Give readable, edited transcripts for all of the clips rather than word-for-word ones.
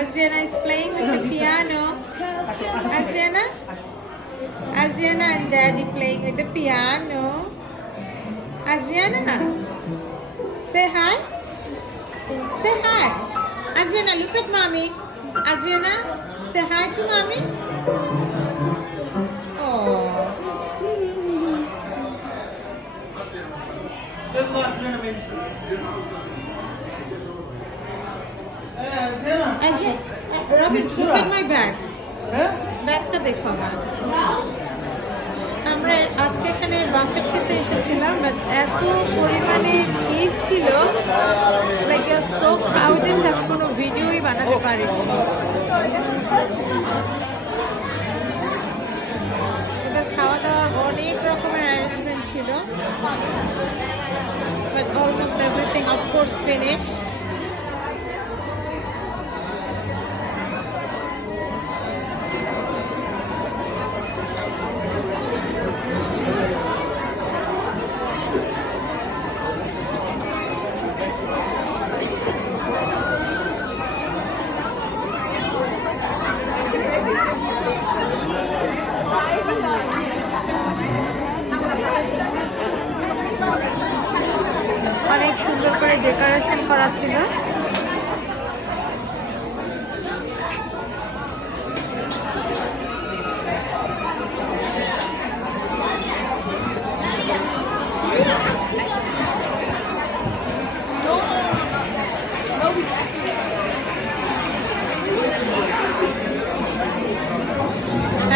Adriana is playing with the piano. Adriana and Daddy playing with the piano. Adriana, say hi. Say hi. Adriana, look at mommy. Adriana, say hi to mommy. Oh. Robin, look at my bag. ব্যাগটা দেখো আমার। আমরা আজকে এখানে বাফেট খেতে এসেছিলাম, বাট এত পরিমাণে ভিড় ছিল, লাইক সো ক্রাউডেড, আমি কোনো ভিডিওই বানাতে পারিনি। এদের খাওয়া দাওয়ার অনেক রকমের অ্যারেঞ্জমেন্ট ছিল, but almost everything of course finish. অনেক সুন্দর করে ডেকোরেশন করা ছিল।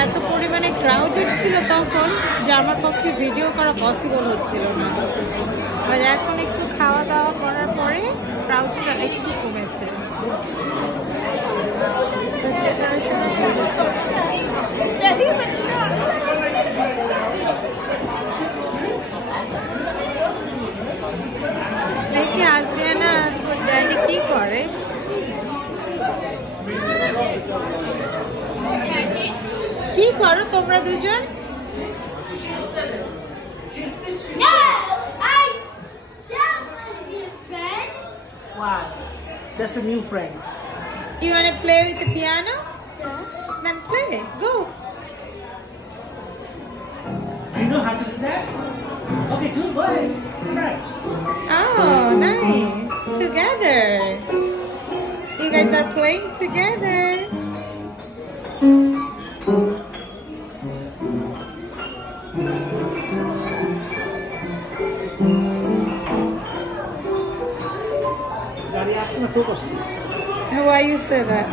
এত পরিমাণে ক্রাউডেড ছিল তখন যে আমার পক্ষে ভিডিও করা পসিবল হচ্ছিল না, আর এখন একটু খাওয়া দাওয়া করার পরে ক্রাউডটা একটু কমেছে। দেখি আদ্রিয়ানা ড্যাডি কি করে। কি করো তোমরা দুজন? Wow, just a new friend. You want to play with the piano? Then play. Go. Do you know how to do that? Okay, good. Go ahead. Right. Oh, nice. Together. You guys are playing together. Daddy asked me to go see. Why you say that?